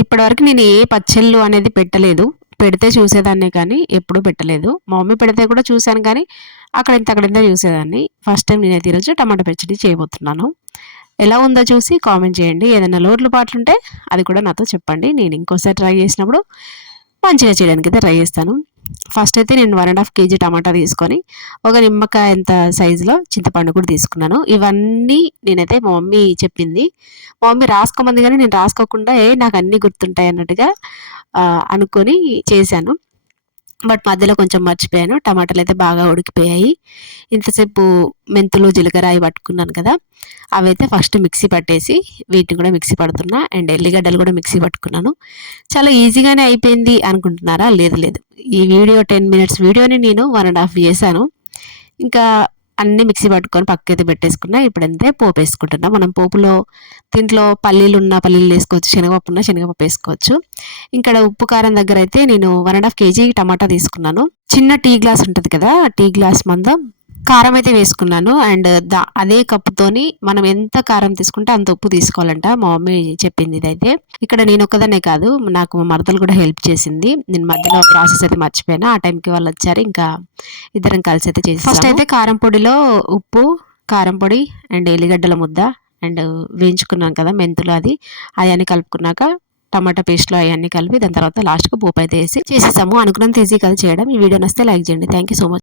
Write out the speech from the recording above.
ఇప్పటివరకు నేను ఏ పచ్చళ్ళు అనేది పెట్టలేదు. పెడితే చూసేదాన్నే కానీ ఎప్పుడూ పెట్టలేదు. మా మమ్మీ పెడితే కూడా చూసాను కానీ అక్కడింత అక్కడింత చూసేదాన్ని. ఫస్ట్ టైం నేనైతే ఈరోజు టమాటా పచ్చడి చేయబోతున్నాను. ఎలా ఉందో చూసి కామెంట్ చేయండి. ఏదైనా లోటుపాట్లుంటే అది కూడా నాతో చెప్పండి. నేను ఇంకోసారి ట్రై చేసినప్పుడు మంచిగా చేయడానికైతే ట్రై చేస్తాను. ఫస్ట్ అయితే నేను 1½ కేజీ టమాటా తీసుకొని ఒక నిమ్మకాయ అంత సైజులో చింతపండు కూడా తీసుకున్నాను. ఇవన్నీ నేనైతే మా మమ్మీ చెప్పింది. మా మమ్మీ రాసుకోమంది కానీ నేను రాసుకోకుండా నాకు అన్నీ గుర్తుంటాయి అన్నట్టుగా అనుకొని చేశాను. బట్ మధ్యలో కొంచెం మర్చిపోయాను. టమాటాలు అయితే బాగా ఉడికిపోయాయి. ఇంతసేపు మెంతులు జీలకర్ర అవి పట్టుకున్నాను కదా, అవైతే ఫస్ట్ మిక్సీ పట్టేసి వీటిని కూడా మిక్సీ పడుతున్నా. అండ్ ఎల్లిగడ్డలు కూడా మిక్సీ పట్టుకున్నాను. చాలా ఈజీగానే అయిపోయింది అనుకుంటున్నారా? లేదు లేదు, ఈ వీడియో 10 మినిట్స్ వీడియోని నేను 1½ చేశాను. ఇంకా అన్నీ మిక్సీ పట్టుకొని పక్కకైతే పెట్టేసుకున్నా. ఇప్పుడంతే పోపు వేసుకుంటున్నా. మనం పోపులో దీంట్లో పల్లీలు వేసుకోవచ్చు, శనగపప్పు ఉన్న శనగపప్పు వేసుకోవచ్చు. ఇక్కడ ఉప్పు కారం దగ్గర అయితే నేను 1½ కేజీ టమాటా తీసుకున్నాను. చిన్న టీ గ్లాస్ ఉంటుంది కదా, టీ గ్లాస్ మందం కారం అయితే వేసుకున్నాను. అండ్ అదే కప్పుతోని మనం ఎంత కారం తీసుకుంటే అంత ఉప్పు తీసుకోవాలంట. మా మమ్మీ చెప్పింది ఇదైతే. ఇక్కడ నేను ఒక్కదాన్నే కాదు, నాకు మా మరదలు కూడా హెల్ప్ చేసింది. నేను మధ్యలో ప్రాసెస్ అయితే మర్చిపోయాను. ఆ టైంకి వాళ్ళు వచ్చారు. ఇంకా ఇద్దరం కలిసి అయితే చేసి ఫస్ట్ అయితే కారం పొడిలో ఉప్పు, కారం పొడి అండ్ ఎల్లిగడ్డల ముద్ద అండ్ వేయించుకున్నాను కదా మెంతులు, అవన్నీ కలుపుకున్నాక టమాటా పేస్ట్లో అవన్నీ కలిపి దాని తర్వాత లాస్ట్కి పోపు అయితే వేసి చేసేసాము. అనుకున్నంత ఈజీ కాదు చేయడం. ఈ వీడియో నచ్చితే లైక్ చేయండి. Thank you so much.